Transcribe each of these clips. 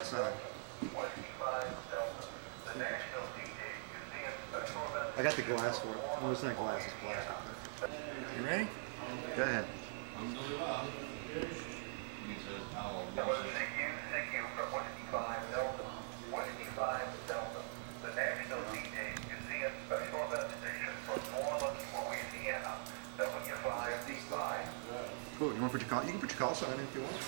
Sign. I got the glass for it. Well, it's not glass, it's plastic. You ready? Go ahead. I'm really loud. He says, "I'll CQ from Whiskey 5 Delta. Whiskey 5 Delta. The National WWII Museum Special Event Station from New Orleans, Louisiana. W5D5. Cool. You want to put your call? You can put your call sign in if you want.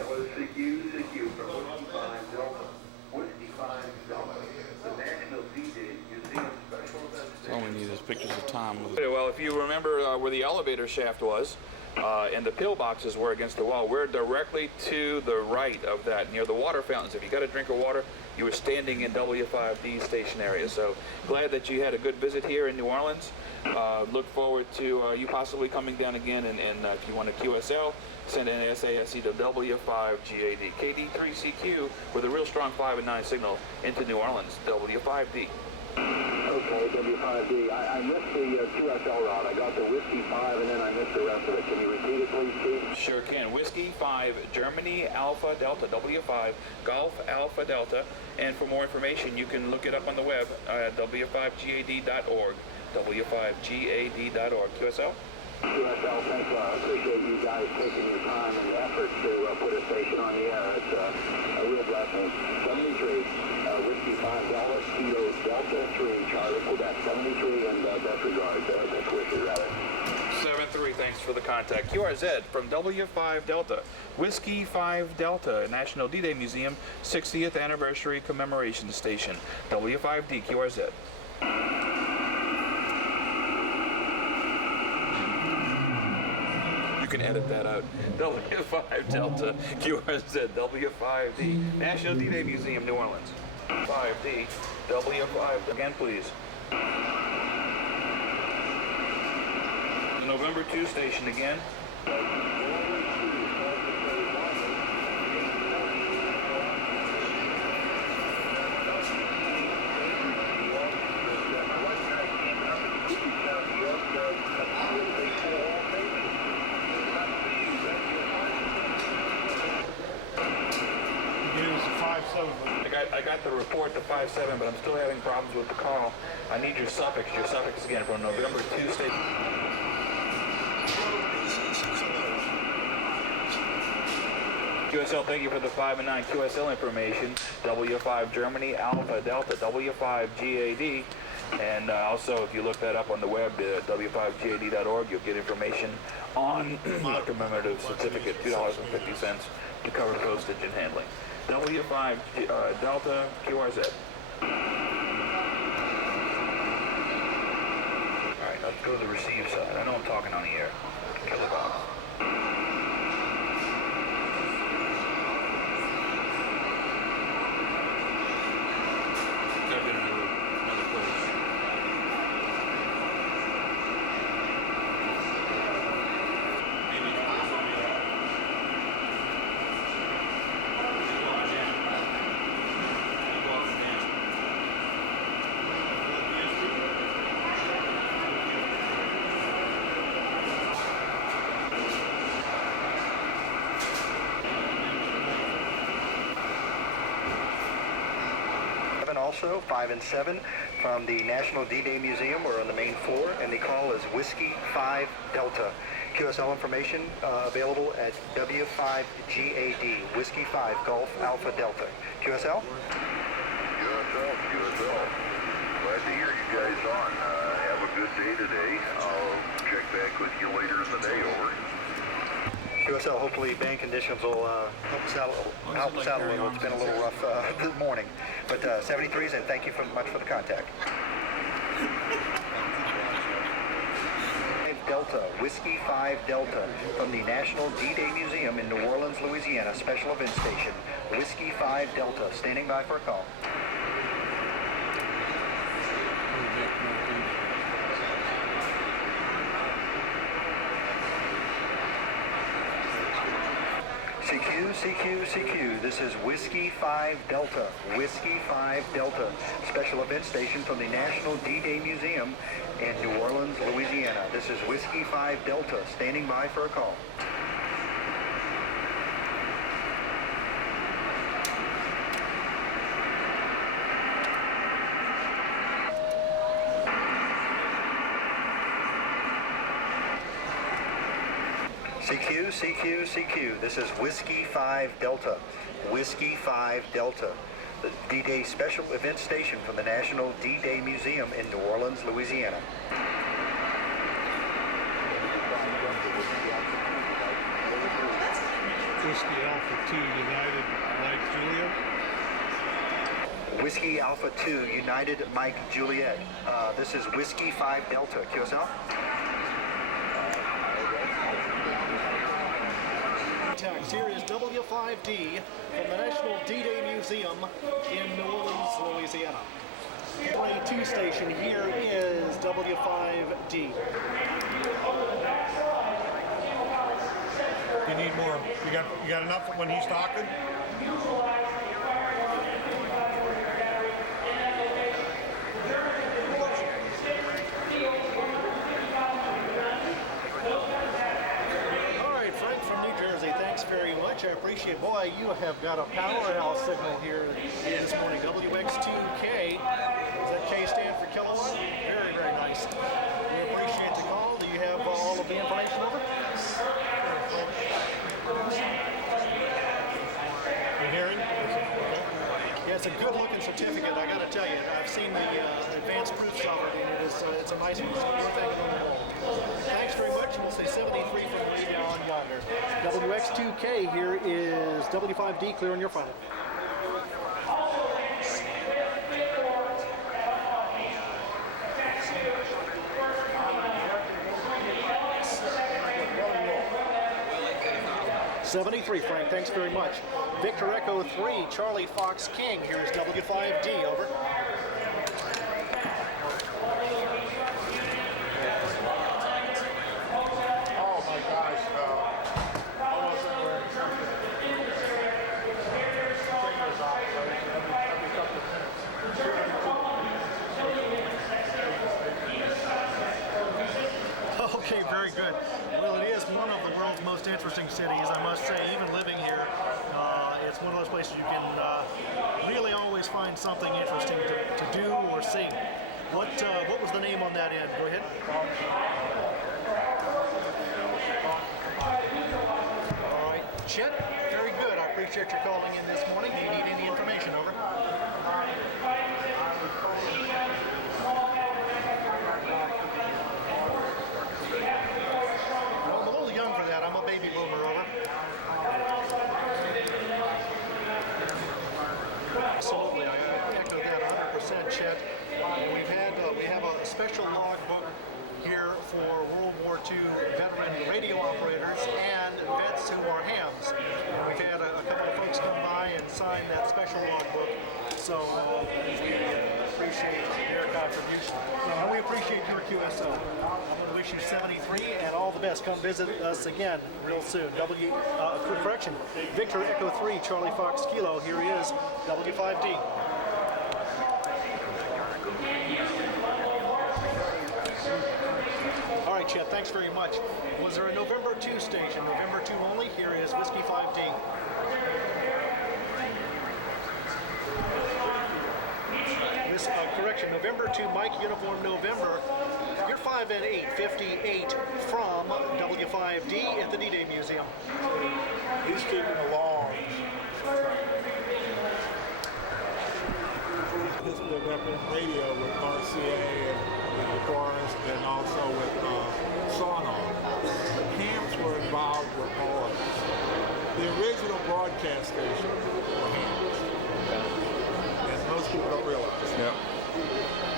CQ from Whiskey 5 Delta. Whiskey 5 Delta. The National WWII Museum Special Event Station. all we need is pictures of Tom. Well, if you remember where the elevator shaft was and the pillboxes were against the wall, we're directly to the right of that, near the water fountains. If you got a drink of water, you were standing in W5D station area. So glad that you had a good visit here in New Orleans. Look forward to you possibly coming down again, and if you want a QSL, send an SASE to W5GAD. KD3CQ with a real strong 5 and 9 signal into New Orleans, W5D. Okay, W5D. I missed the QSL route. I got the Whiskey 5 and then I missed the rest of it. Can you repeat it, please, Steve? Sure can. Whiskey 5, Germany Alpha Delta, W5, Golf Alpha Delta. And for more information, you can look it up on the web at W5GAD.org. W5GAD.org. QSL? QSL, thanks a lot. I appreciate you guys taking your time and the effort to put a station on the air. It's a real blessing. 73, Whiskey 5 Delta, Kilo Delta 3, Charlie, Quebec 73, and best regards, best wishes, rather. 7-3, thanks for the contact. QRZ from W5 Delta, Whiskey 5 Delta, National D-Day Museum, 60th Anniversary Commemoration Station, W5D, QRZ. You can edit that out. W5 Delta, QRZ, W5D, National D-Day Museum, New Orleans. 5D, W5, again please. November 2 station again. I got the report, the 5-7, but I'm still having problems with the call. I need your suffix again from November 2 station. QSL, thank you for the 5 and 9 QSL information. W5 Germany Alpha Delta, W5 GAD. And also, if you look that up on the web, W5GAD.org, you'll get information on a commemorative certificate, $2.50 to cover postage and handling. W5 Delta QRZ. Alright, let's go to the receive side. I know I'm talking on the air. Killer box. I've been another place. Also 5 and 7 from the National D-Day Museum. We're on the main floor, and the call is Whiskey 5 Delta. QSL information available at W5GAD, Whiskey 5 Golf Alpha Delta. QSL? QSL. Glad to hear you guys on. Have a good day today. I'll check back with you later in the day, over. QSL, hopefully band conditions will help us out a little. It's been a little rough this morning. But 73s, and thank you much for the contact. Delta, Whiskey 5 Delta, from the National D-Day Museum in New Orleans, Louisiana, Special Event Station. Whiskey 5 Delta, standing by for a call. CQ, this is Whiskey 5 Delta, Whiskey 5 Delta, special event station from the National D-Day Museum in New Orleans, Louisiana. This is Whiskey 5 Delta, standing by for a call. CQ, CQ, CQ. This is Whiskey 5 Delta. Whiskey 5 Delta. The D-Day special event station from the National D-Day Museum in New Orleans, Louisiana. Whiskey Alpha 2 United Mike Julia. Whiskey Alpha 2 United Mike Juliet. This is Whiskey 5 Delta. QSL? Here is W5D from the National D-Day Museum in New Orleans, Louisiana. 22 station here is W5D. You need more. You got enough when he's talking? Very much. I appreciate. Boy, you have got a powerhouse signal here this morning. WX2K. Does that K stand for kilowatt? Very, very nice. We appreciate the call. Do you have all of the information over? You hearing? Yeah, it's a good-looking certificate. I got to tell you, I've seen the advanced proofs of it, and it's a nice one. Thanks very much. We'll say 73 from way down yonder. WX2K here is W5D clear on your final. '73, Frank. Thanks very much. Victor Echo 3, Charlie Fox King. Here is W5D. Over. Okay, very good. Well, it is one of the world's most interesting cities, I must say. Even living here, it's one of those places you can really always find something interesting to do or see. What was the name on that end? Go ahead. All right, Chet, very good. I appreciate your calling in this morning. Do you need any information? Over. I'm a baby boomer. Over. Absolutely, I echo that 100%, Chet. We have a special logbook here for World War II veteran radio operators and vets who are hams. And we've had a couple of folks come by and sign that special logbook. So we appreciate their contribution. And we appreciate your QSO. I wish you 73 and all the best. Come visit us again real soon. Correction, Victor Echo 3, Charlie Fox Kilo. Here he is, W5D. All right, Chet, thanks very much. Was there a November 2 station? November 2 only? Here is Whiskey 5D. Correction, November 2, Mike Uniform November. You're 5 and 8, 58 from W5D at the D-Day Museum. He's keeping along. Pistol weapon radio with RCA and Forest, and also with sonar. The hams were involved with all of this. The original broadcast station were hams. And most people don't realize. Yep.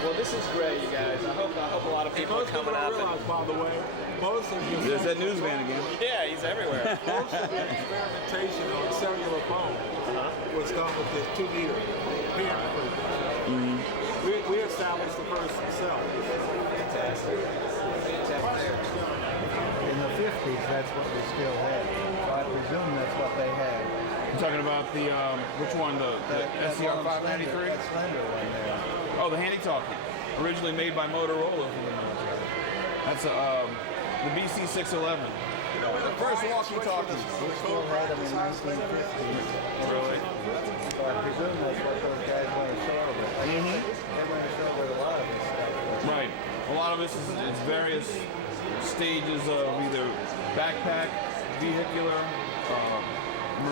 Well, this is great, you guys. I hope a lot of people are coming up. Realize, by the way, most of you. There's that newsman again. Yeah, he's everywhere. Most of the experimentation on cellular phone was done with this 2-meter pan frequency. We established the first cell. Fantastic. In the 50s, that's what we still had. So I presume that's what they had. You're talking about the, which one? The SCR 593? That slender one there. Oh, the handy talkie. Originally made by Motorola. That's the BC 611. The first walkie-talkie. We still had them in 1950s. Really? So I presume that's what those guys want to show with. They want to show with a lot of this stuff. Right. A lot of this is various stages of either backpack vehicular,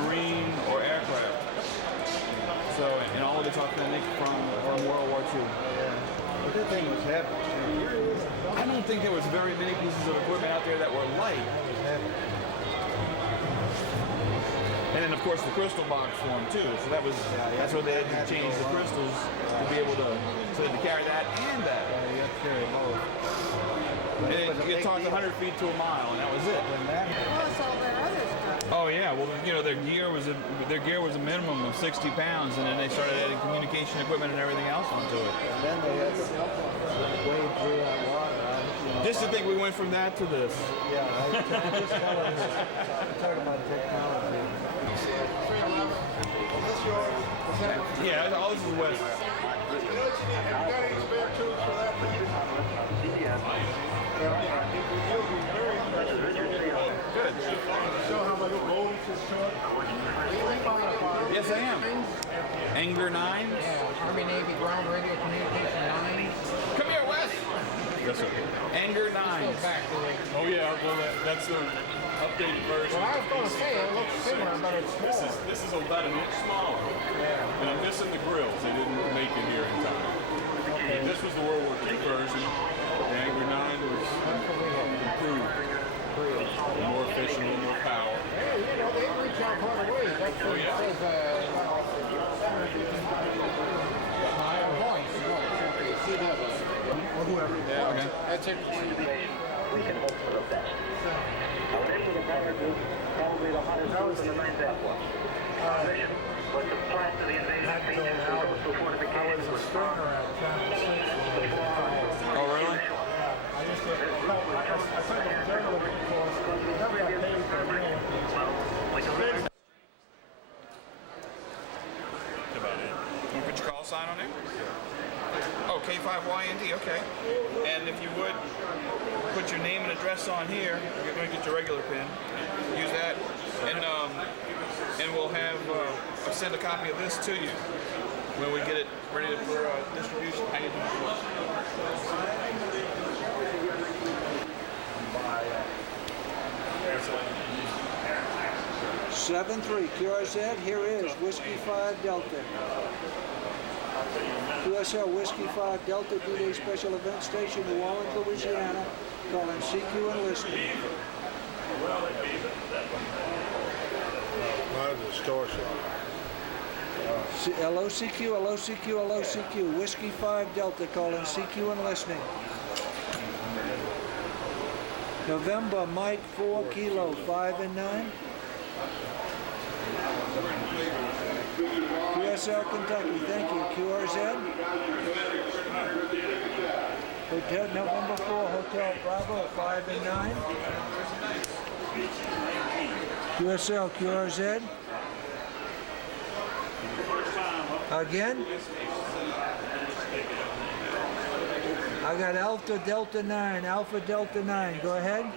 marine, or aircraft. So, and all of it's authentic from World War II. But that thing was heavy. I don't think there was very many pieces of equipment out there that were light. And then, of course, the crystal box form too. So that's where they had to change the crystals to be able to carry that and that. You have to carry both. And you get tossed 100 feet to a mile, and that was it. Plus all that other stuff. Oh yeah, well their gear was a minimum of 60 pounds, and then they started adding communication equipment and everything else onto it. And then they had to wade through that water. Just to think we went from that to this. Yeah, I'm talking about technology. Yeah, all this is west. Good. Yes, I am. Angler 9. Army Navy Ground Radio Communication 9. Come here, Wes. Yes, sir. Angler 9. Oh, yeah, well, that's the updated version. Well, I was going to say it looks similar, but it's smaller. This is about an inch smaller. And I'm missing the grills. They didn't make it here in time. And this was the World War II version. The Angler 9 was improved. More efficient, a little more power. Hey, you know, they reach out quite a ways. That's what it says, points, you know, it should be CW. Or whoever. Yeah, okay. That's it. We can hope for the best. After the fire group, probably the hottest group in the 9th Air Force. Our mission was to blast the invasion features and coastal fortifications with strong. Oh, really? You put your call sign on there? Oh, K5YND, okay. And if you would, put your name and address on here. You're going to get your regular pin. Use that. And we'll have, I'll send a copy of this to you when we get it ready for distribution. How you doing? 7-3, QRZ, here is Whiskey 5 Delta. QSL Whiskey 5 Delta D-Day Special Event Station, New Orleans, Louisiana, calling CQ and listening. Mine's a store shop. LOCQ, LOCQ, LOCQ, Whiskey 5 Delta, calling CQ and listening. November, Mike 4 Kilo 5 and 9. QSL Kentucky, thank you. QRZ. Hotel November 4 Hotel Bravo 5 and 9. QSL QRZ. Again. I got Alpha Delta 9, Alpha Delta 9. Go ahead.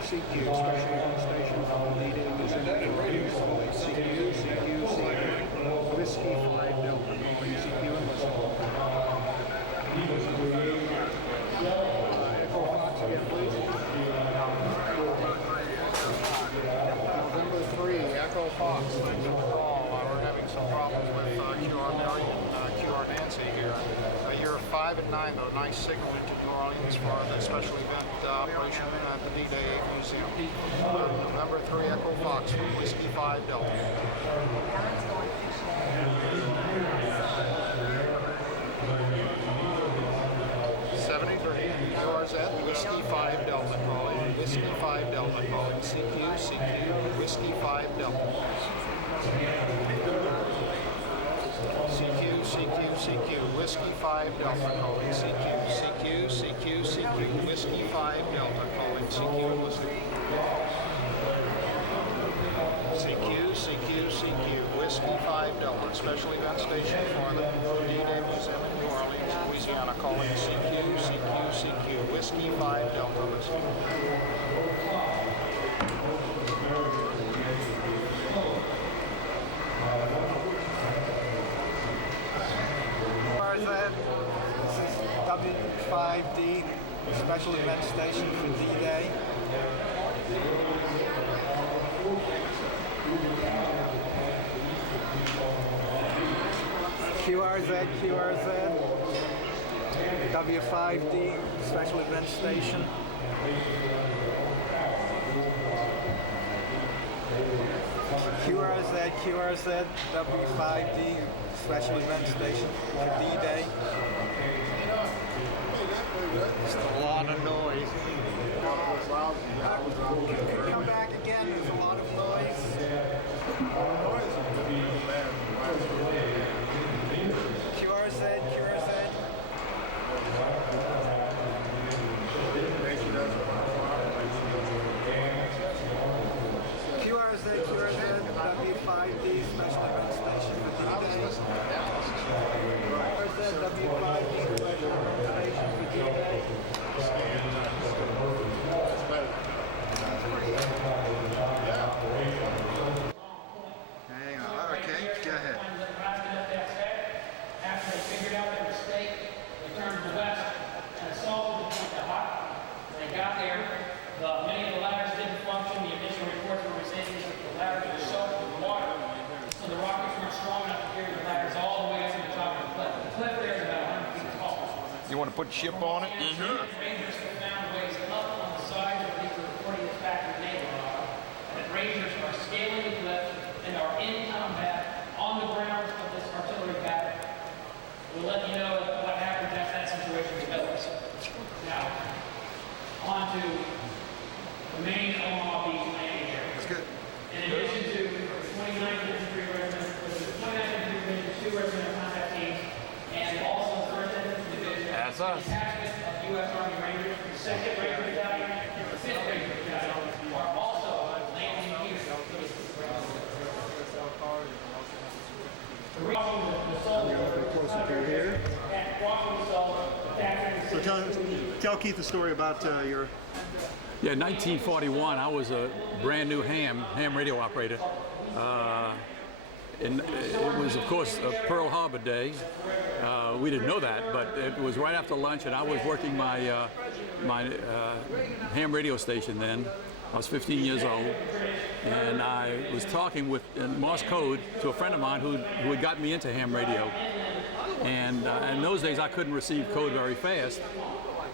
CQ, special event station for D-Day Museum. CQ, Whiskey 5 Delta, calling CQ and listen. Echo Fox again, please. November 3, Echo Fox, thanks for the call. We're having some problems with QR Mary and QR Nancy here. You're 5 and 9, though. Nice signal into New Orleans for the special event operation at the D-Day Museum. November 3, Echo Fox, Whiskey 5 Delta. QRZ, Whiskey 5 Delta calling, Whiskey 5 Delta calling, CQ, Whiskey 5 Delta. CQ, Whiskey 5 Delta calling, CQ, Whiskey 5 Delta calling, CQ, listening. CQ, Whiskey 5 Delta, special event station for the D-Day Museum in New Orleans, Louisiana, calling CQ, Whiskey 5 Delta, listening. This is W5D, special event station for D-Day. QRZ, W5D, special event station. QRZ, W5D, special event station for D-Day. Just a lot of noise. Come back again, there's a lot of noise. QRZ. W5D, special event station for D-Day. QRZ, W5D, special event station for D-Day. Hang on, okay, go ahead. After they figured out their mistake, they turned to the west and assaulted the point to hot. When they got there, many of the ladders didn't function. The initial reports were saying that the ladders were soaked with water. So the rockets weren't strong enough to carry the ladders all the way up to the top of the cliff. The cliff there is about 100 feet tall. You want to put ship on it? Sure. Rangers found ways up on the sides of these reporting this back to the neighborhood. And that Rangers are scaling the cliff and are in combat on the ground of this artillery battery. We'll let you know what happens as that situation develops. Now, on to the main Omaha Beach landing area. That's good. In addition to the 29th Infantry Regiment, the 29th Infantry Division, 2 regimental combat teams, and also the 1st Infantry Division, That's us. detachment of U.S. Army Rangers, the 2nd Ranger Battalion, and the 5th Ranger Battalion are also landing here. So tell Keith the story about your... Yeah, 1941, I was a brand new ham radio operator. And it was, of course, Pearl Harbor Day. We didn't know that, but it was right after lunch, and I was working my ham radio station then. I was 15 years old, and I was talking with in Morse code to a friend of mine who had gotten me into ham radio. And in those days, I couldn't receive code very fast,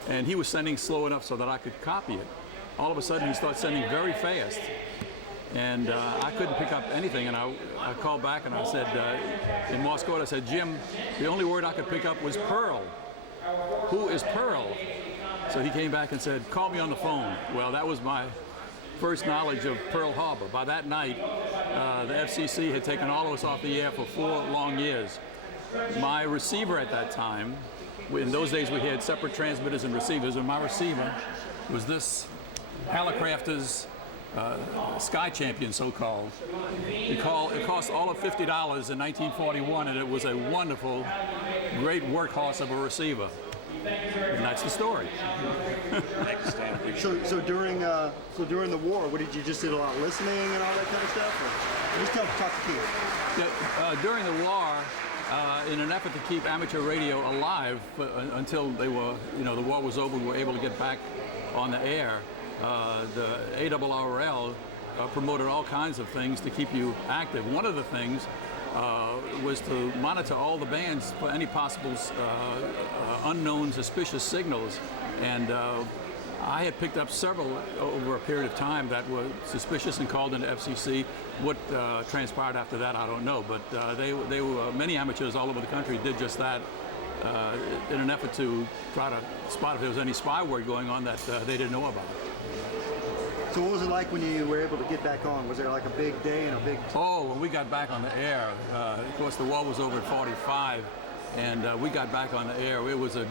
and he was sending slow enough so that I could copy it. All of a sudden, he started sending very fast, and I couldn't pick up anything. And I called back and I said, in Morse code, I said, Jim, the only word I could pick up was Pearl. Who is Pearl? So he came back and said, call me on the phone. Well, that was my first knowledge of Pearl Harbor. By that night, the FCC had taken all of us off the air for 4 long years. My receiver at that time, in those days we had separate transmitters and receivers, and my receiver was this Hallicrafter's Sky Champion, so-called. It cost all of $50 in 1941, and it was a wonderful, great workhorse of a receiver. And that's the story. So during the war, what did you just did a lot of listening and all that kind of stuff? Or just talk to kids. Yeah, during the war, in an effort to keep amateur radio alive until they were, the war was over, we were able to get back on the air. The ARRL promoted all kinds of things to keep you active. One of the things was to monitor all the bands for any possible unknown suspicious signals. And I had picked up several over a period of time that were suspicious and called into FCC. What transpired after that, I don't know. But they were many amateurs all over the country did just that in an effort to try to spot if there was any spyware going on that they didn't know about. So what was it like when you were able to get back on? Was there like a big day and a big... Oh, when we got back on the air, of course the war was over at 45, and we got back on the air. It was a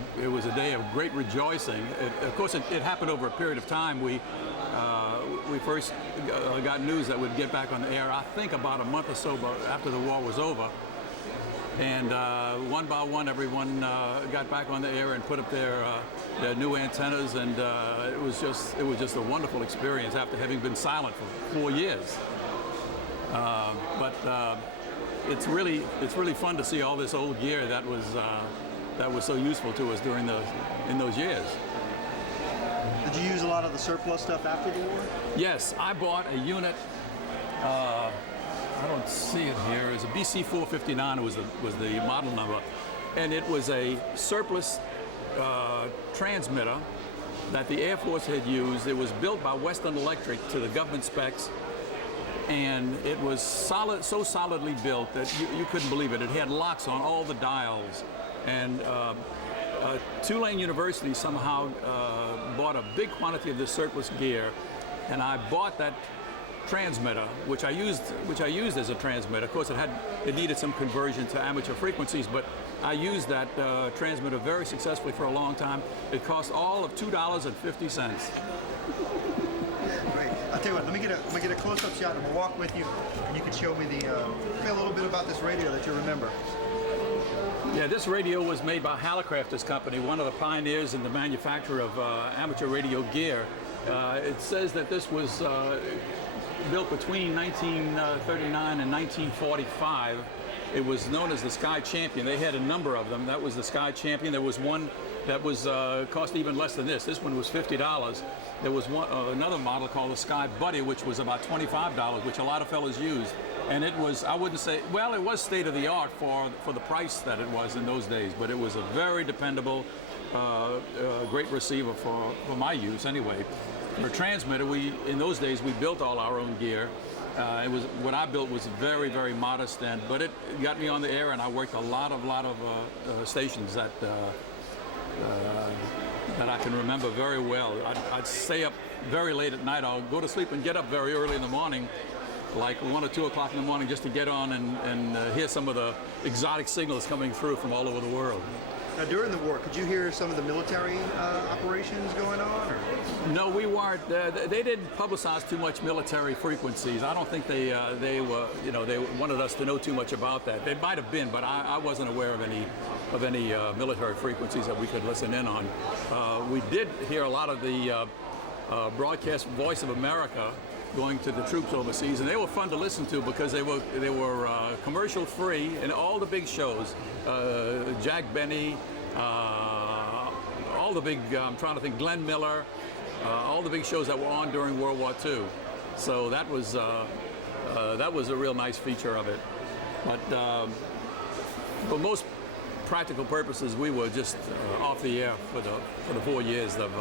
day of great rejoicing. Of course, it happened over a period of time. We first got news that we'd get back on the air, I think about a month or so after the war was over. And one by one, everyone got back on the air and put up their new antennas, and it was just a wonderful experience after having been silent for 4 years. But it's really fun to see all this old gear that was so useful to us in those years. Did you use a lot of the surplus stuff after the war? Yes, I bought a unit. I don't see it here. It's a BC-459 was the model number, and it was a surplus transmitter that the Air Force had used. It was built by Western Electric to the government specs, and it was so solidly built that you couldn't believe it. It had locks on all the dials, and Tulane University somehow bought a big quantity of this surplus gear, and I bought that transmitter, which I used as a transmitter. Of course, it needed some conversion to amateur frequencies, but I used that transmitter very successfully for a long time. It cost all of $2.50. Great. I'll tell you what. Let me get a close-up shot, and we'll walk with you, and you can show me a little bit about this radio that you remember. Yeah, this radio was made by Hallicrafters Company, one of the pioneers in the manufacture of amateur radio gear. It says that this was built between 1939 and 1945. It was known as the Sky Champion. They had a number of them. That was the Sky Champion. There was one that was cost even less than this. This one was $50. There was another model called the Sky Buddy, which was about $25, which a lot of fellas used. And it was, I wouldn't say, well, it was state of the art for the price that it was in those days, but it was a very dependable, great receiver for my use anyway. For a transmitter, in those days we built all our own gear. What I built was very, very modest, but it got me on the air, and I worked a lot of stations that I can remember very well. I'd stay up very late at night. I'll go to sleep and get up very early in the morning, like 1 or 2 o'clock in the morning, just to get on and hear some of the exotic signals coming through from all over the world. Now, during the war, could you hear some of the military operations going on? Or? No, we weren't. They didn't publicize too much military frequencies. I don't think they wanted us to know too much about that. They might have been, but I wasn't aware of any military frequencies that we could listen in on. We did hear a lot of the broadcast Voice of America going to the troops overseas, and they were fun to listen to because they were commercial free, and all the big shows, Jack Benny, all the big, I'm trying to think, Glenn Miller, all the big shows that were on during World War II. So that was a real nice feature of it. But for most practical purposes, we were just off the air for the 4 years of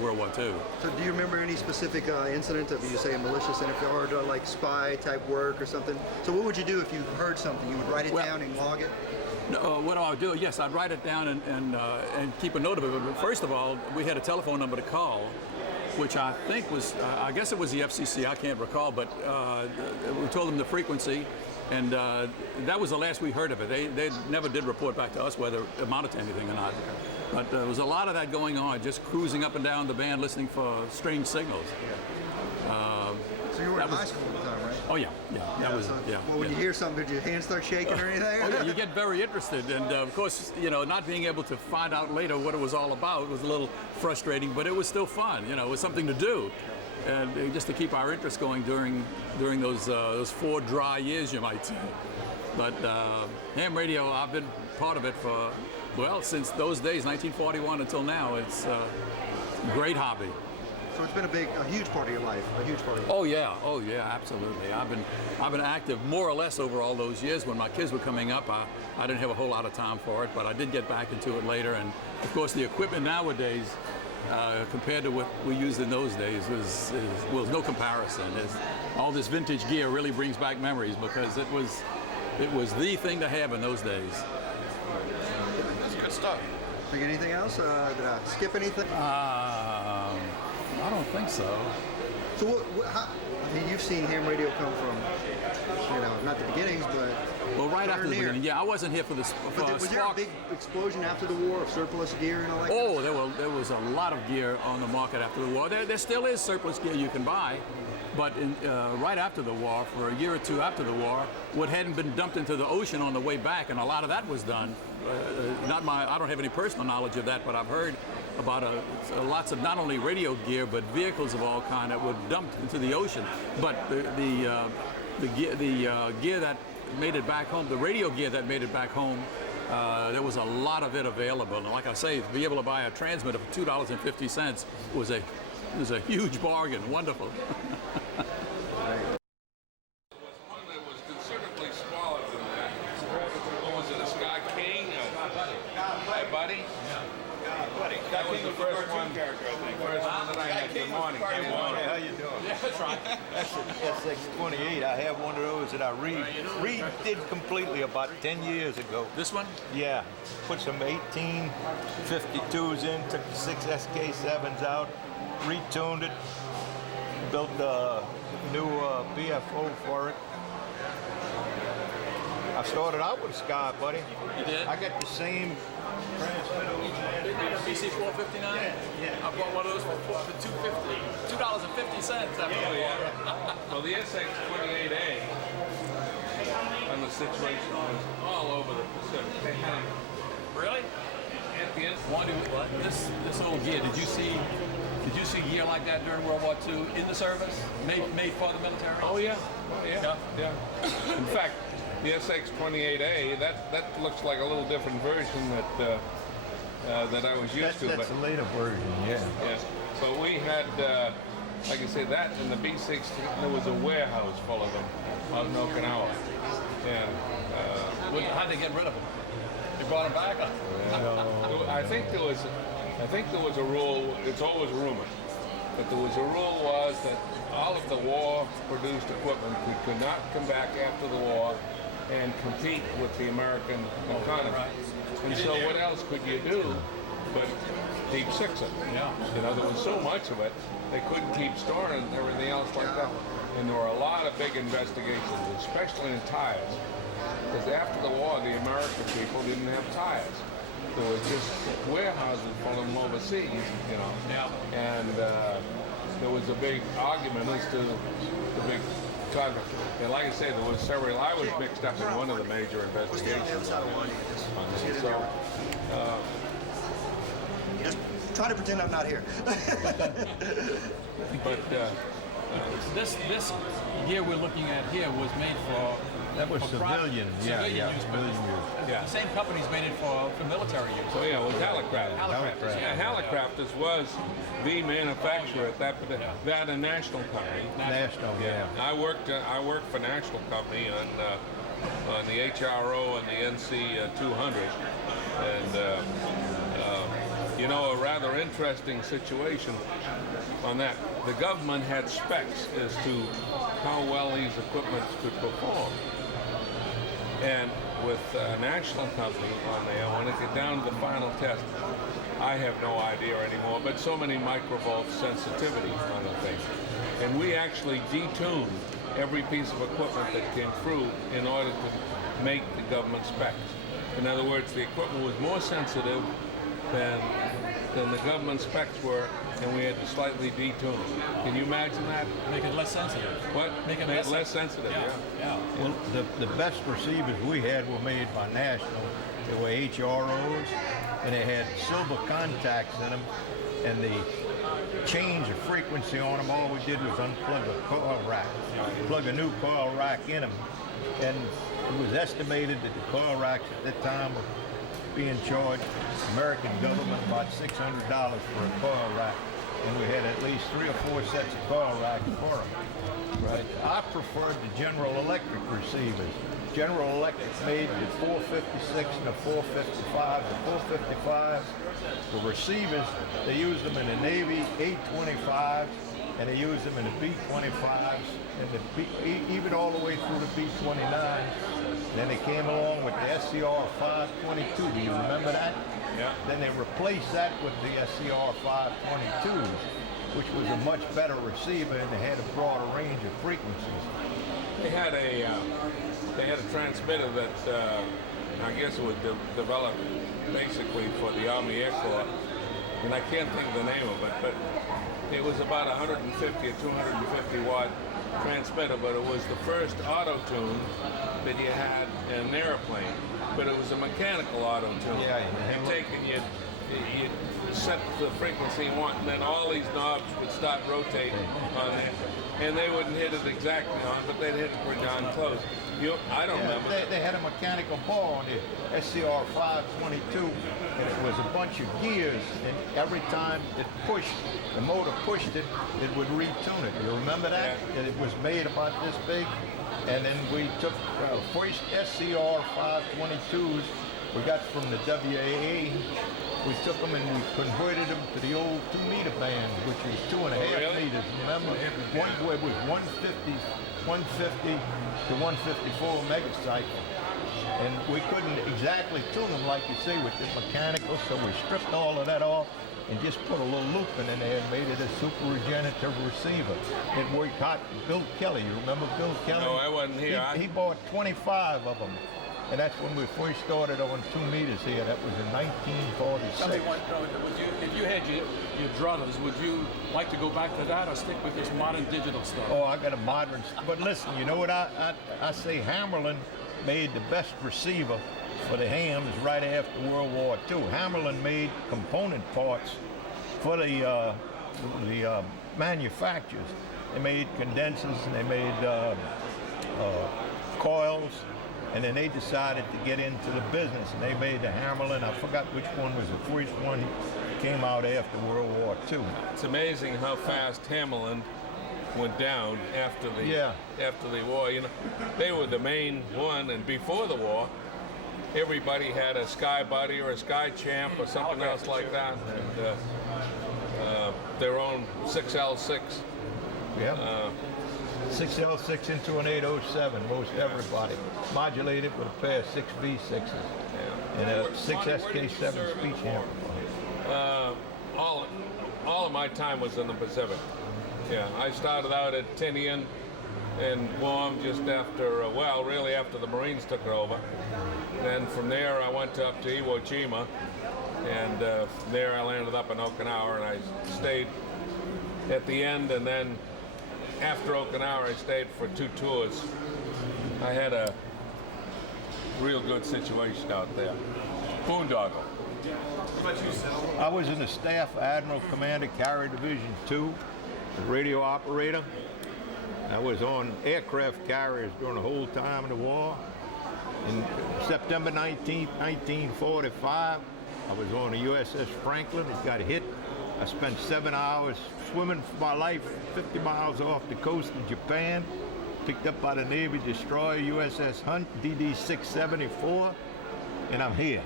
World War II. So do you remember any specific incident of, you say, a malicious interference or like spy type work or something? So what would you do if you heard something? You would write it down and log it? No, what I would do, yes, I'd write it down and keep a note of it. But first of all, we had a telephone number to call, which I think was, I guess it was the FCC, I can't recall, but we told them the frequency. And that was the last we heard of it. They never did report back to us whether it amounted to anything or not. But there was a lot of that going on, just cruising up and down the band listening for strange signals. So you were in high school at the time, right? Oh yeah, that was so, yeah. Well, when yeah. you hear something, did your hands start shaking or anything? Oh, yeah, you get very interested, and of course, not being able to find out later what it was all about was a little frustrating, but it was still fun. It was something to do, and just to keep our interest going during those 4 dry years, you might say. But ham radio, I've been part of it for, well, since those days, 1941 until now. It's a great hobby. So it's been a huge part of your life, a huge part of Oh yeah, absolutely. I've been active more or less over all those years. When my kids were coming up, I didn't have a whole lot of time for it, but I did get back into it later. And of course, the equipment nowadays, compared to what we used in those days, was no comparison. All this vintage gear really brings back memories because it was the thing to have in those days. That's good stuff. Think anything else? Did I skip anything? I don't think so. So you've seen ham radio come from, not the beginnings, but well, right after the near. beginning. Yeah, I wasn't here for the Was there a big explosion after the war of surplus gear and all that? Oh, there was a lot of gear on the market after the war. There still is surplus gear you can buy, but right after the war, for a year or two after the war, what hadn't been dumped into the ocean on the way back, and a lot of that was done. I don't have any personal knowledge of that, but I've heard about lots of not only radio gear but vehicles of all kind that were dumped into the ocean. But the gear that made it back home, the radio gear that made it back home, there was a lot of it available. And like I say, to be able to buy a transmitter for $2.50 was a huge bargain. Wonderful. One that was considerably smaller than that. What was it, a Sky King? Hi, buddy. Buddy. That was the first one. First one that I had. Good morning. Good morning. How you doing? Yeah, that's right. That's an SX-28. I have one of those that I redid completely about 10 years ago. This one? Yeah. Put some 1852s in, took the 6 SK7s out, retuned it, built a new BFO for it. I started out with a Sky, buddy. You did? I got the same transmitter. BC 459? Yeah. I bought one of those for $2.50. Well, the SX-28A on the situation was all over the Pacific. They had them Really? at the end. This old gear, did you see gear like that during World War II in the service? Made for the military? Oh yeah. Yeah. In fact, the SX-28A, that looks like a little different version that I was used to. That's a later version, yeah. Yes. So we had, like I say, that and the B-16, there was a warehouse full of them out in Okinawa. And How'd they get rid of them? They brought them back? I think there was a rule, it's always rumored, but there was a rule was that all of the war-produced equipment could not come back after the war and compete with the American economy. And so what else could you do but deep six it? Yeah. There was so much of it, they couldn't keep storing and everything else like that. And there were a lot of big investigations, especially in tires. Because after the war, the American people didn't have tires. There was just warehouses full of them overseas, Yeah. And there was a big argument as to the big contract. And like I say, there was several. I was mixed up in one of the major investigations. So, Just try to pretend I'm not here. but This gear we're looking at here was made for civilian, civilian use, but the same companies made it for military use. So yeah, it was Hallicraft. Yeah, Hallicraft was the manufacturer at that, but that a national company. National, yeah. I worked for National Company on the HRO and the NC 200, and a rather interesting situation on that. The government had specs as to how well these equipments could perform. And with National Company on there, when it got down to the final test, I have no idea anymore, but so many microvolt sensitivity on the thing. And we actually detuned every piece of equipment that came through in order to make the government specs. In other words, the equipment was more sensitive than than the government specs were, and we had to slightly detune it. Can you imagine that? Make it less sensitive. What? Make it less sensitive, yeah. Well, the best receivers we had were made by National. They were HROs, and they had silver contacts in them, and the change of frequency on them, all we did was unplug a coil rack, plug a new coil rack in them, and it was estimated that the coil racks at that time were being charged American government about $600 for a coil rack, and we had at least 3 or 4 sets of coil racks for them. Right. I preferred the General Electric receivers. General Electric made the 456 and the 455. The 455s, the receivers, they used them in the Navy 825s, and they used them in the B-25s, and even all the way through the B-29s. Then they came along with the SCR 522. Do you remember that? Yeah. Then they replaced that with the SCR 522s, which was a much better receiver, and they had a broader range of frequencies. They had a transmitter that I guess it was developed basically for the Army Air Corps, and I can't think of the name of it, but it was about 150 or 250 watt transmitter, but it was the first auto tune that you had in an airplane, but it was a mechanical auto tune. Yeah, you take and you set the frequency you want, and then all these knobs would start rotating on it, and they wouldn't hit it exactly on, but they'd hit it pretty darn close. I don't remember. They had a mechanical ball on the SCR 522, and it was a bunch of gears, and every time it pushed, the motor pushed it, it would retune it. You remember that? Yeah. And it was made about this big, and then we took first SCR 522s we got from the WAA. We took them and we converted them to the old 2-meter band, which was 2.5 meters. Remember, it was 150 to 154 megacycle. And we couldn't exactly tune them like you say with the mechanical, so we stripped all of that off and just put a little loop in there and made it a super regenerative receiver. It worked hot. Bill Kelly, you remember Bill Kelly? No, I wasn't here. He bought 25 of them. And that's when we first started on 2 meters here. That was in 1946. If you had your druthers, would you like to go back to that or stick with this modern digital stuff? Oh, I got a modern, but listen, you know what I say Hammerlin made the best receiver for the hams right after World War II. Hammerlin made component parts for the manufacturers. They made condensers and they made coils. And then they decided to get into the business, and they made the Hammerlin. I forgot which one was the first one came out after World War II. It's amazing how fast Hammerlin went down after the war. You know, they were the main one, and before the war, everybody had a Sky Buddy or a Sky Champ or something else like that, and their own 6L6. Yep. 6L6 into an 807, most everybody. Modulated with a pair of 6V6s and a 6SK7 speech amplifier. All of my time was in the Pacific. Yeah, I started out at Tinian in Guam just after, really after the Marines took it over. Then from there I went up to Iwo Jima, and from there I landed up in Okinawa, and I stayed at the end, and then after Okinawa, I stayed for 2 tours. I had a real good situation out there. Boondoggle. What about you, Sal? I was in the staff Admiral Commander Carrier Division 2, the radio operator. I was on aircraft carriers during the whole time of the war. In September 19th, 1945, I was on the USS Franklin. It got hit. I spent 7 hours swimming for my life 50 miles off the coast of Japan, picked up by the Navy destroyer USS Hunt, DD-674, and I'm here.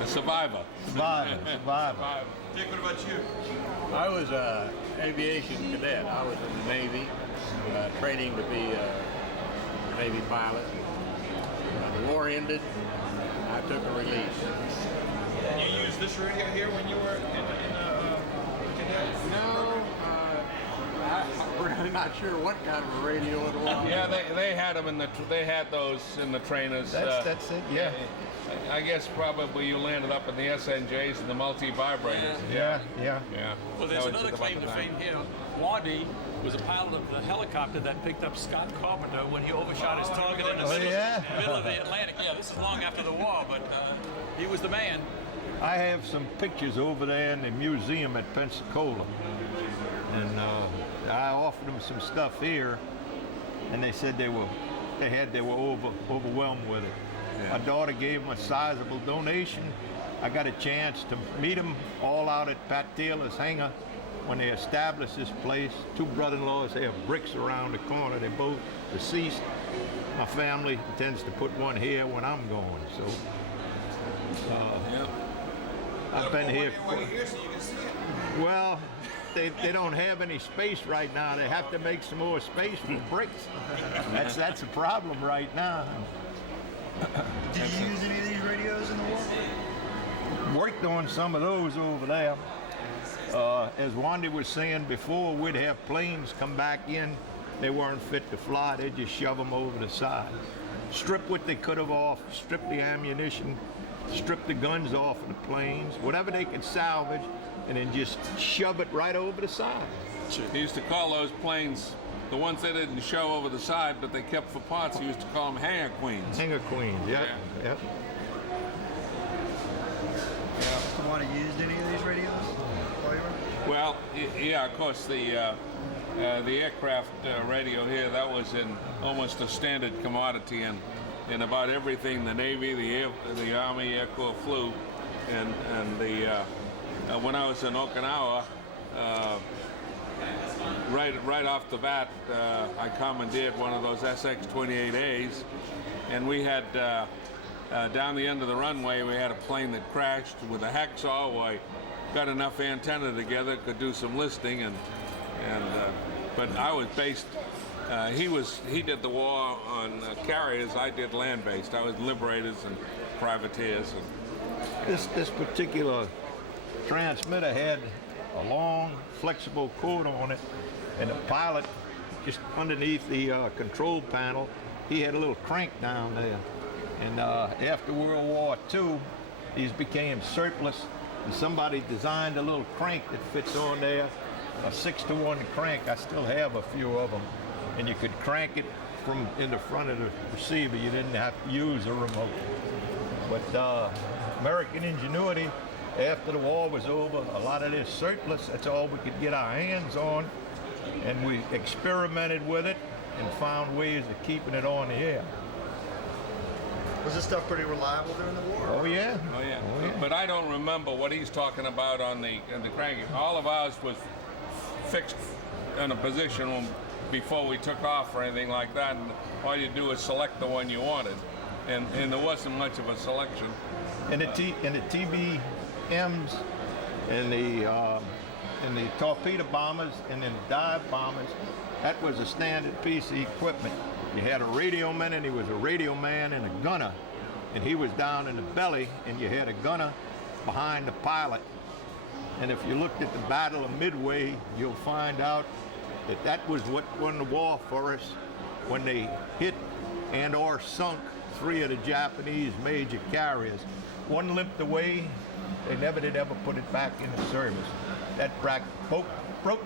A survivor. Survivor. Dick, what about you? I was an aviation cadet. I was in the Navy, training to be a Navy pilot. The war ended, I took a release. And you used this radio here when you were in cadet? No, I'm really not sure what kind of a radio it was. Yeah, they had them they had those in the trainers. That's it. Yeah. I guess probably you landed up in the SNJs and the multi-vibrators. Yeah. Well, there's another claim to fame here. WVUE was a pilot of the helicopter that picked up Scott Carpenter when he overshot his target in the middle of the Atlantic. Yeah, this is long after the war, but he was the man. I have some pictures over there in the museum at Pensacola, and I offered them some stuff here, and they said they were overwhelmed with it. My daughter gave them a sizable donation. I got a chance to meet them all out at Pat Taylor's hangar when they established this place. Two brother-in-laws, they have bricks around the corner. They're both deceased. My family intends to put one here when I'm going. So I've been here. Well, they don't have any space right now. They have to make some more space for bricks. That's a problem right now. Did you use any of these radios in the war? Worked on some of those over there. As Wandy was saying before, we'd have planes come back in. They weren't fit to fly. They'd just shove them over the side. Strip what they could have off, strip the ammunition, strip the guns off of the planes, whatever they could salvage, and then just shove it right over the side. He used to call those planes, the ones they didn't show over the side, but they kept for parts, he used to call them hangar queens. Hangar queens, yep. So, want to use any of these radios while you were? Well, yeah, of course, the aircraft radio here, that was almost a standard commodity in about everything the Navy, the Army, Air Corps flew, and when I was in Okinawa, right off the bat, I commandeered one of those SX-28As, and we had down the end of the runway, we had a plane that crashed with a hacksaw. I got enough antenna together, could do some listing, but I was based. He did the war on carriers. I did land-based. I was liberators and privateers. This particular transmitter had a long, flexible cord on it, and the pilot, just underneath the control panel, he had a little crank down there. And after World War II, these became surplus, and somebody designed a little crank that fits on there, a 6-to-1 crank. I still have a few of them, and you could crank it from in the front of the receiver. You didn't have to use a remote. But American ingenuity, after the war was over, a lot of this surplus, that's all we could get our hands on, and we experimented with it and found ways of keeping it on the air. Was this stuff pretty reliable during the war? Oh yeah. But I don't remember what he's talking about on the cranking. All of ours was fixed in a position before we took off or anything like that, and all you do is select the one you wanted, and there wasn't much of a selection. In the TBMs and the torpedo bombers and then the dive bombers, that was a standard piece of equipment. You had a radio man, and he was a radio man and a gunner, and he was down in the belly, and you had a gunner behind the pilot. And if you looked at the Battle of Midway, you'll find out that was what won the war for us when they hit and or sunk 3 of the Japanese major carriers. One limped away. They never did ever put it back into service. That broke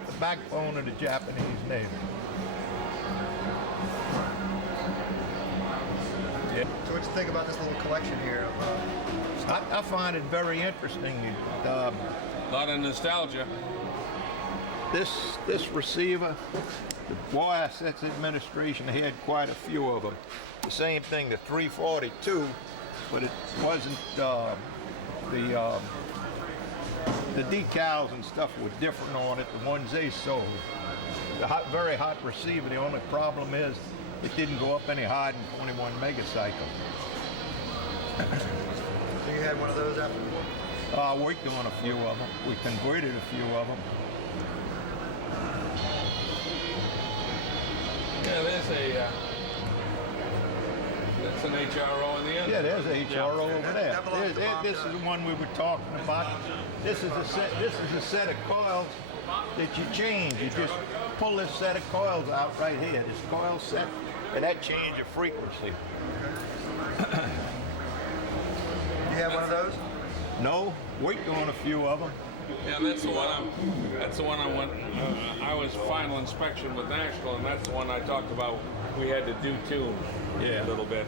the backbone of the Japanese Navy. So what do you think about this little collection here? I find it very interesting. A lot of nostalgia. This receiver, the War Assets Administration had quite a few of them. The same thing, the 342, but it wasn't the decals and stuff were different on it. The ones they sold, very hot receiver. The only problem is it didn't go up any higher than 21 megacycles. So you had one of those after the war? I worked on a few of them. We converted a few of them. Yeah, that's an HRO in the end. Yeah, there's HRO over there. that belongs to Bob This is the one we were talking about. This is a set. This is a set of coils that you change. You just pull this set of coils out right here. This coil set, and that change of frequency. You have one of those? No, waiting on a few of them. Yeah, that's the one. That's the one I went. I was final inspection with National, and that's the one I talked about. We had to do tune a little bit.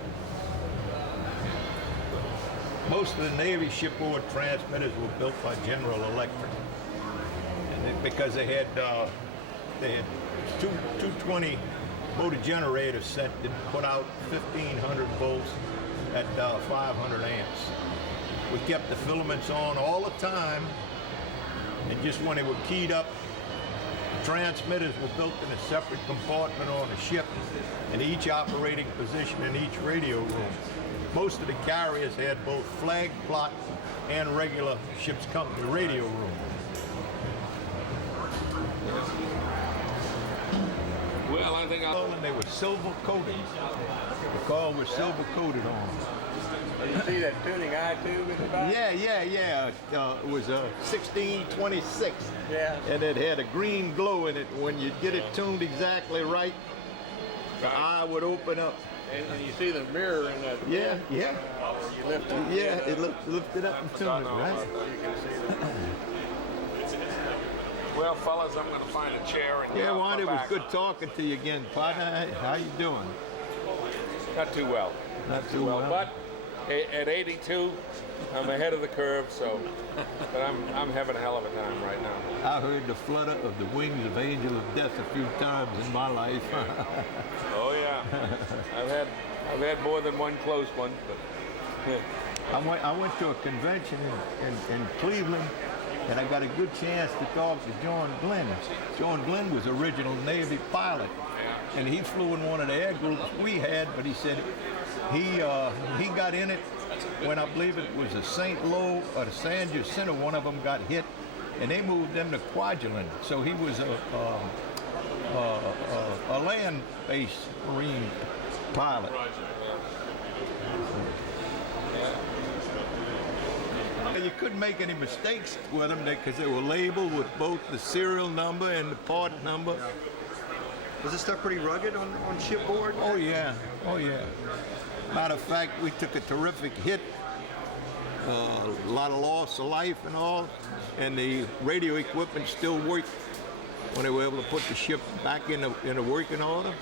Most of the Navy shipboard transmitters were built by General Electric, and because they had 220 motor generators set that put out 1,500 volts at 500 amps. We kept the filaments on all the time, and just when they were keyed up, transmitters were built in a separate compartment on the ship, in each operating position in each radio room. Most of the carriers had both flag plot and regular ship's company radio room. Well, I think and they were silver coated. The coil was silver coated on. You see that tuning eye tube in the back? Yeah. It was a 1626. Yeah. And it had a green glow in it. When you get it tuned exactly right, the eye would open up. And you see the mirror in that. Yeah. You lift it. Yeah, it lifted up and tuned it, right? You can see that. Well, fellas, I'm going to find a chair and Yeah, Juan, it was back. good talking to you again, partner. How you doing? Not too well. Not too well. But at 82, I'm ahead of the curve. So, but I'm having a hell of a time right now. I heard the flutter of the wings of Angel of Death a few times in my life. Oh yeah, I've had more than one close one. But I went to a convention in Cleveland, and I got a good chance to talk to John Glenn. John Glenn was original Navy pilot, and he flew in one of the air groups we had, but he said he got in it when I believe it was the St. Lo or the San Jacinto, one of them got hit, and they moved them to Kwajalein. So he was a land-based Marine pilot. You couldn't make any mistakes with them because they were labeled with both the serial number and the part number. Was this stuff pretty rugged on shipboard? Oh yeah. Matter of fact, we took a terrific hit, a lot of loss of life and all, and the radio equipment still worked when they were able to put the ship back in a working order.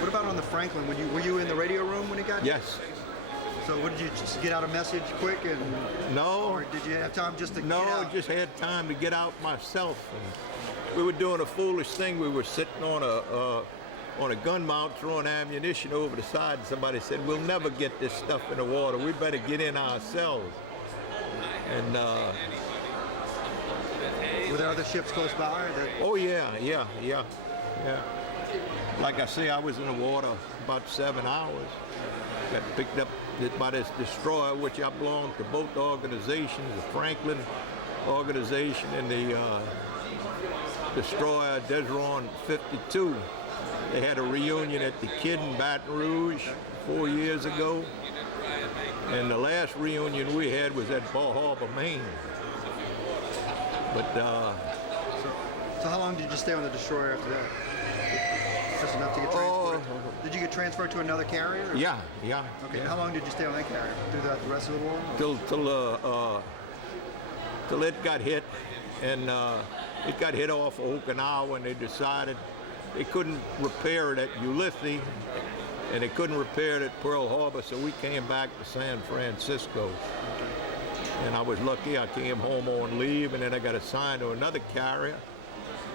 What about on the Franklin? Were you in the radio room when it got? Yes. So what did you just get out a message quick and? No. Or did you have time just to get No, out? just had time to get out myself. And we were doing a foolish thing. We were sitting on a gun mount throwing ammunition over the side, and somebody said, "We'll never get this stuff in the water. We better get in ourselves." And were there other ships close by? Oh yeah. Like I say, I was in the water about 7 hours. Got picked up by this destroyer, which I belonged to both organizations, the Franklin organization and the destroyer Desron 52. They had a reunion at the Kid in Baton Rouge 4 years ago. And the last reunion we had was at Bal Harbour, Maine. But So how long did you stay on the destroyer after that? Just enough to get transferred? Did you get transferred to another carrier? Or? Yeah. Okay, how long did you stay on that carrier? Through the rest of the war? Till it got hit, and it got hit off of Okinawa, and they decided they couldn't repair it at Ulithi, and they couldn't repair it at Pearl Harbor, so we came back to San Francisco. And I was lucky, I came home on leave, and then I got assigned to another carrier.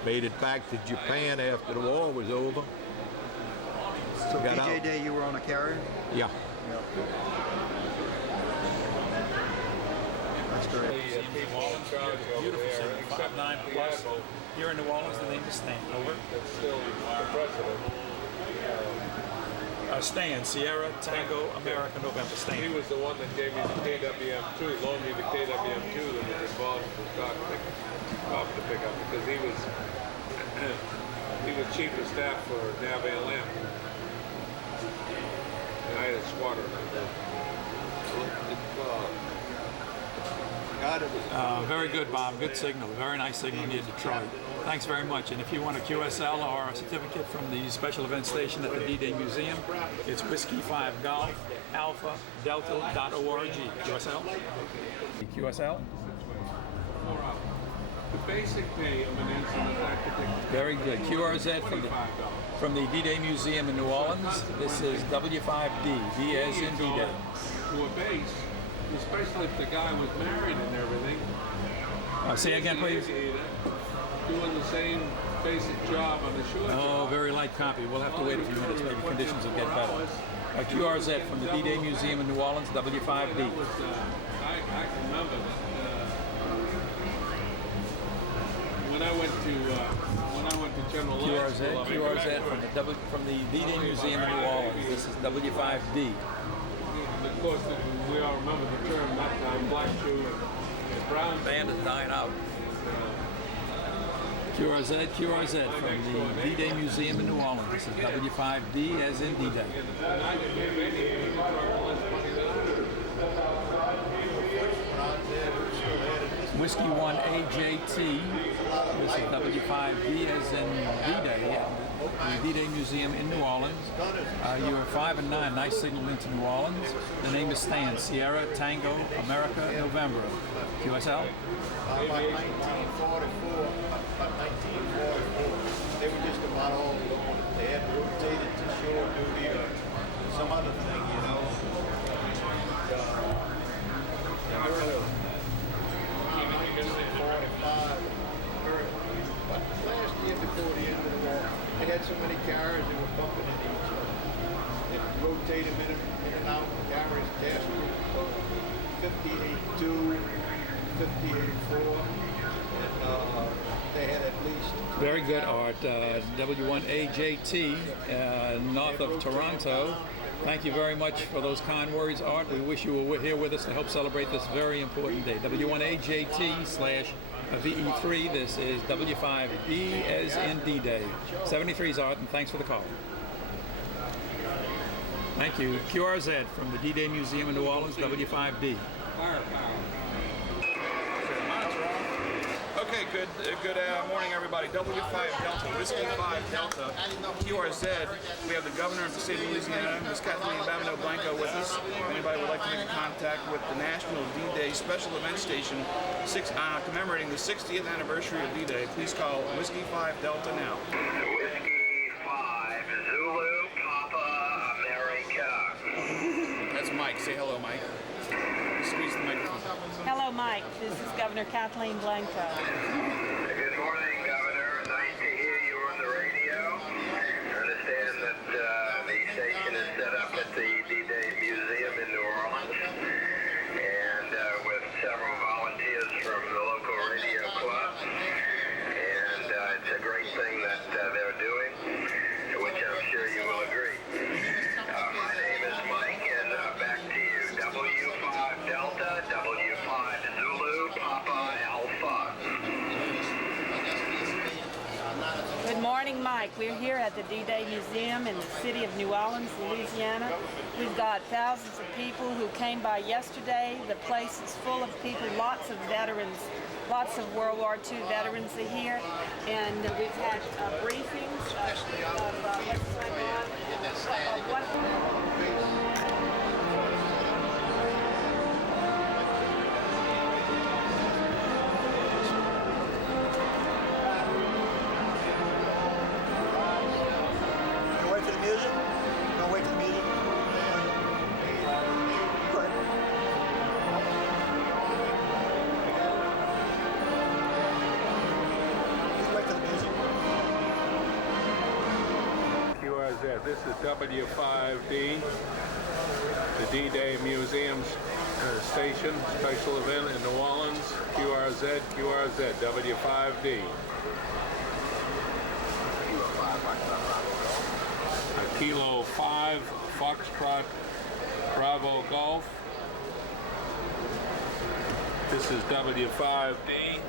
Made it back to Japan after the war was over. So PJ Day, you were on a carrier? Yeah. That's great. Beautiful city, 5'9" plus. Here in New Orleans, the name is Stan. Over. That's still the president. Stan, Sierra, Tango, America, November, Stan. He was the one that gave me the KWM2, loaned me the KWM2 that was involved with the stock to pick up, because he was chief of staff for Nav ALM. Very good, Bob. Good signal. Very nice signal near Detroit. Thanks very much. And if you want a QSL or a certificate from the special event station at the D-Day Museum, it's Whiskey 5 Golf Alpha Delta.org. QSL? QSL? The basic pay of an instrument architect. Very good. QRZ from the D-Day Museum in New Orleans. This is W5D. D as in D-Day. To a base, especially if the guy was married and everything. Say again, please. Doing the same basic job on the shore. Oh, very light copy. We'll have to wait a few minutes. Maybe conditions will get better. QRZ from the D-Day Museum in New Orleans, W5D. I can remember that. When I went to General QRZ from the D-Day Museum in New Orleans. This is W5D. Of course, we all remember the term that time, black shoe and brown. Band is dying out. QRZ from the D-Day Museum in New Orleans. This is W5D as in D-Day. Whiskey 1 AJT. This is W5D as in D-Day. The D-Day Museum in New Orleans. You are 5 and 9. Nice signal into New Orleans. The name is Stan. Sierra Tango America November. QSL. About 1944, they were just about all alone. They had rotated to shore duty or some other thing, you know. But last year before the end of the war, they had so many carriers that were bumping into each other. They rotated in and out, carriers passed 58-2, 58-4. They had at least. Very good, Art. W1AJT, north of Toronto. Thank you very much for those kind words, Art. We wish you were here with us to help celebrate this very important day. W1AJT/VE3. This is W5D as in D-Day. 73's Art, and thanks for the call. Thank you. QRZ from the D-Day Museum in New Orleans, W5D. Okay, good morning, everybody. W5 Delta, Whiskey 5 Delta, QRZ. We have the governor of the state of Louisiana, Ms. Kathleen Babineau Blanco, with us. If anybody would like to make contact with the National D-Day Special Event Station commemorating the 60th anniversary of D-Day, please call Whiskey 5 Delta now. Whiskey 5 Zulu Papa America. That's Mike. Say hello, Mike. Squeeze the microphone. Hello, Mike. This is Governor Kathleen Blanco. Good morning, Governor. Nice to hear you on the radio. I understand that the station is set up at the D-Day Museum in New Orleans, and with several volunteers from the local radio club. And it's a great thing that they're doing, which I'm sure you will agree. My name is Mike, and back to you. W5 Delta, W5 Zulu, Papa Alpha. Good morning, Mike. We're here at the D-Day Museum in the city of New Orleans, Louisiana. We've got thousands of people who came by yesterday. The place is full of people, lots of veterans, lots of World War II veterans are here. And we've had briefings of what's going on, of what This is W5D, the D-Day Museum's station, special event in New Orleans, QRZ, W5D. Kilo 5, Foxtrot, Bravo Golf. This is W5D.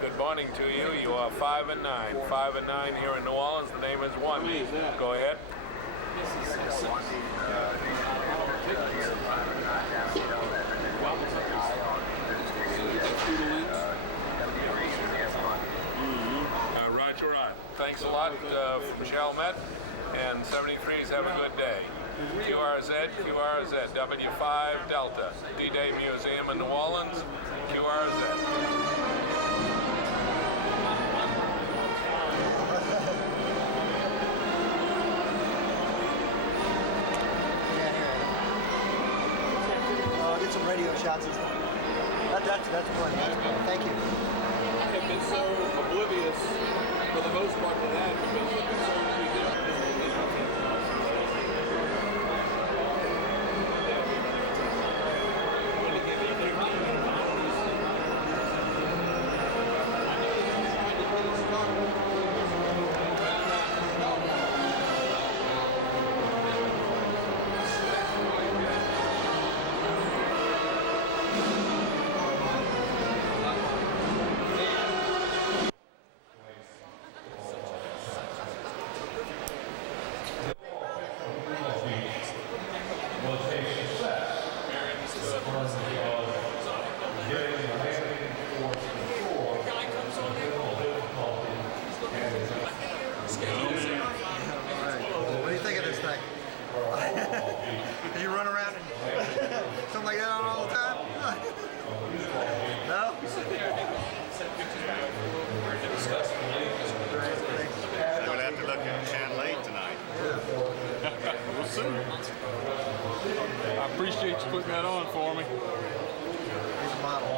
Good morning to you. You are 5 and 9. 5 and 9 here in New Orleans. The name is One. Go ahead. Roger, right. Thanks a lot from Chalmette, and 73s have a good day. QRZ, W5 Delta, D-Day Museum in New Orleans, QRZ. Get some radio shots this morning. That's plenty. Thank you. I have been so oblivious for the most part to that because the concerns we did. What do you think of this thing? Do you run around and something like that on all the time? No? I'm going to have to look at Channel 8 tonight. We'll see. I appreciate you putting that on for me. Here's a model.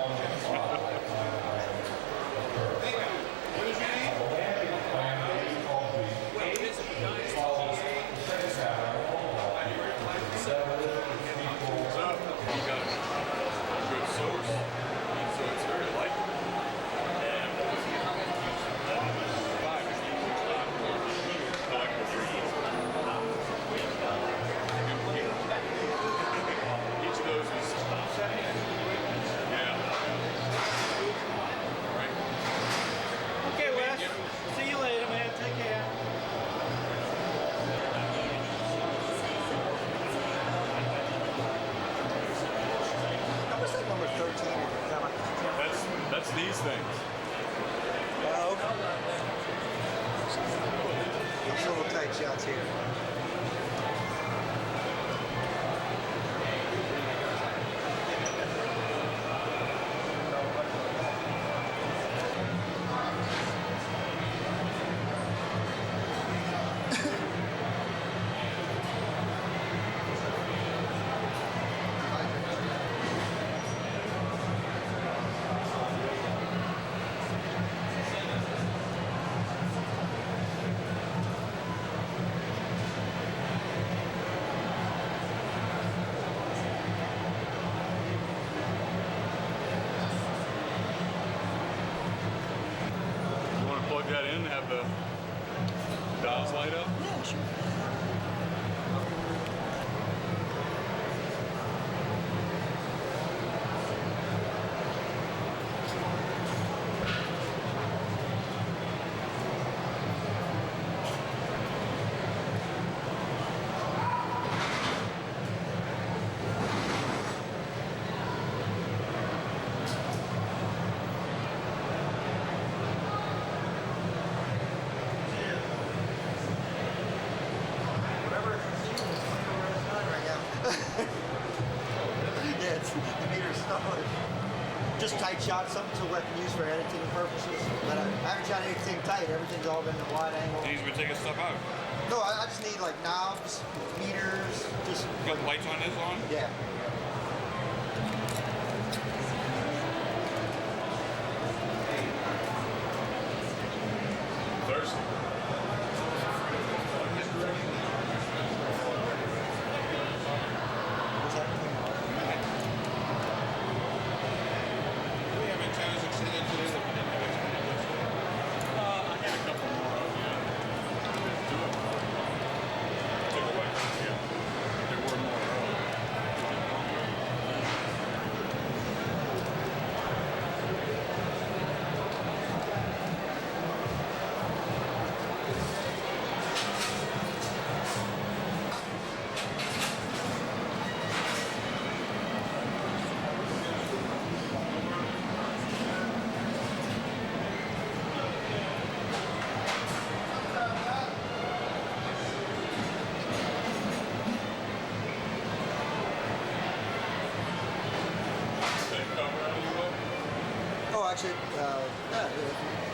Okay, Wes. See you later, man. Take care. What's that number 13? That's these things. Oh, okay. Some little tight shots here. You want to plug that in and have the dials light up? Yeah, sure. Yeah, it's, the meter's solid. Just tight shot, something so we can use for editing purposes. But I haven't shot anything tight. Everything's all been a wide angle. These were taking stuff out. No, I just need like knobs, meters, just. You got the lights on this on? Yeah. Thirsty. We have antennas extended to this. I had a couple more of you. Took away. Yeah. There were more. watch it.